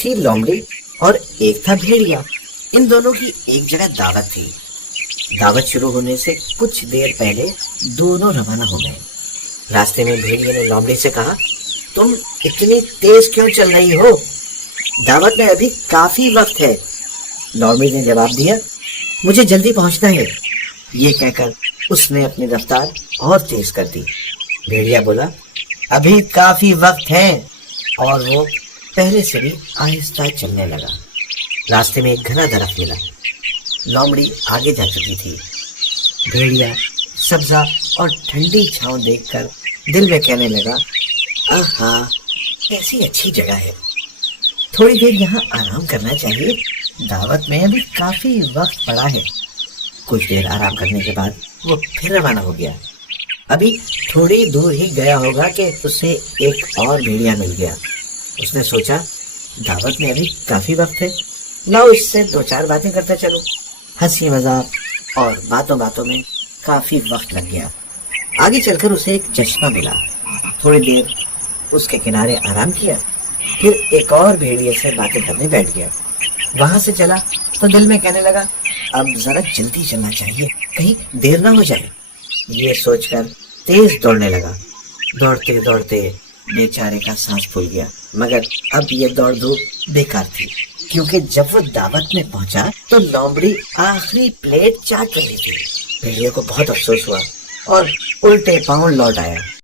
تھی لومڑی اور ایک تھا بھیڑیا. ان دونوں کی ایک جگہ دعوت تھی. دعوت شروع ہونے سے کچھ دیر پہلے دونوں روانہ ہو گئے. راستے میں بھیڑیا نے لومڑی سے کہا, تم اتنی تیز کیوں چل رہی ہو؟ دعوت میں ابھی کافی وقت ہے. لومڑی نے جواب دیا, مجھے جلدی پہنچنا ہے. یہ کہہ کر اس نے اپنی رفتار اور تیز کر دی. بھیڑیا بولا, ابھی کافی وقت ہے, اور وہ پہلے سے بھی آہستہ چلنے لگا. راستے میں ایک گھنا درخت ملا. لومڑی آگے جا چکی تھی. بھیڑیا سبزہ اور ٹھنڈی چھاؤں دیکھ کر دل میں کہنے لگا, آہا کیسی اچھی جگہ ہے, تھوڑی دیر یہاں آرام کرنا چاہیے. دعوت میں ابھی کافی وقت پڑا ہے. کچھ دیر آرام کرنے کے بعد وہ پھر روانہ ہو گیا. ابھی تھوڑی دور ہی گیا ہوگا کہ اسے ایک اور بھیڑیا مل گیا. اس نے سوچا, دعوت میں ابھی کافی وقت ہے, لاؤ اس سے 2-4 باتیں کرتا چلوں. ہنسی مذاق اور باتوں باتوں میں کافی وقت لگ گیا. آگے چل کر اسے ایک چشمہ ملا. تھوڑی دیر اس کے کنارے آرام کیا, پھر ایک اور بھیڑیے سے باتیں کرنے بیٹھ گیا. وہاں سے چلا تو دل میں کہنے لگا, اب ذرا جلدی چلنا چاہیے, کہیں دیر نہ ہو جائے. یہ سوچ کر تیز دوڑنے لگا. دوڑتے دوڑتے بیچارے کا سانس پھول گیا. مگر اب یہ دوڑ دھوپ بیکار تھی, کیونکہ جب وہ دعوت میں پہنچا تو لومڑی آخری پلیٹ چاٹ رہی تھی. بھیڑیے کو بہت افسوس ہوا اور الٹے پاؤں لوٹ آیا.